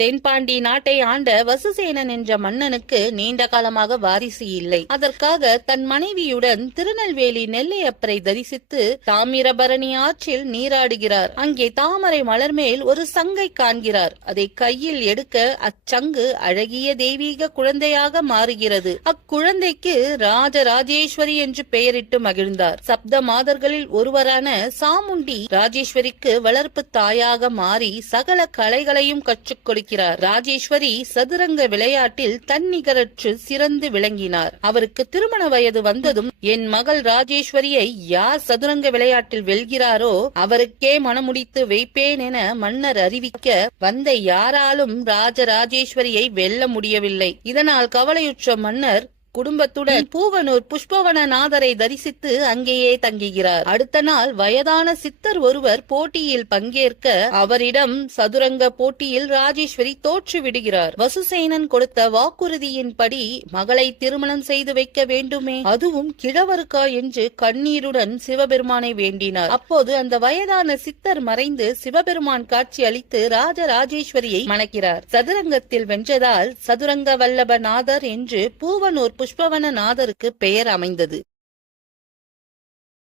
தென்பாண்டி நாட்டை ஆண்ட வசுசேனன் என்ற மன்னனுக்கு நீண்ட காலமாக வாரிசு இல்லை. அதற்காக தன் மனைவியுடன் திருநெல்வேலி நெல்லையப்பரை தரிசித்து தாமிரபரணி ஆற்றில் நீராடுகிறார். அங்கே தாமரை மலர் மேல் ஒரு சங்கை காண்கிறார். அதை கையில் எடுக்க அச்சங்கு அழகிய தெய்வீக குழந்தையாக மாறுகிறது. அக்குழந்தைக்கு ராஜராஜேஸ்வரி என்று பெயரிட்டு மகிழ்ந்தார். சப்த மாதர்களில் ஒருவரான சாமுண்டி ராஜேஸ்வரிக்கு வளர்ப்பு தாயாக மாறி சகல கலைகளையும் கற்றுக் கொடுக்கிறார். ராஜேஸ்வரி சதுரங்க விளையாட்டில் தன்னிகரற்று சிறந்து விளங்கினார். அவருக்கு திருமண வயது வந்ததும் என் மகள் ராஜேஸ்வரியை யார் சதுரங்க விளையாட்டில் வெல்கிறாரோ அவருக்கே மணமுடித்து வைப்பேன் என மன்னர் அறிவிக்க வந்த யாராலும் ராஜராஜேஸ்வரியை வெல்ல முடியவில்லை. இதனால் கவலையுற்ற மன்னர் குடும்பத்துடன் பூவனூர் புஷ்பவனநாதரை தரிசித்து அங்கேயே தங்குகிறார். அடுத்த நாள் வயதான சித்தர் ஒருவர் போட்டியில் பங்கேற்க அவரிடம் சதுரங்க போட்டியில் ராஜேஸ்வரி தோற்று விடுகிறார். வசுசேனன் கொடுத்த வாக்குறுதியின்படி மகளை திருமணம் செய்து வைக்க வேண்டுமே. அதுவும் கிழவருக்கா என்று கண்ணீருடன் சிவபெருமானை வேண்டினார். அப்போது அந்த வயதான சித்தர் மறைந்து சிவபெருமான் காட்சி அளித்து ராஜராஜேஸ்வரியை மணக்கிறார். சதுரங்கத்தில் வென்றதால் சதுரங்க வல்லபநாதர் என்று பூவனூர் புஷ்பவன நாதருக்கு பெயர் அமைந்தது.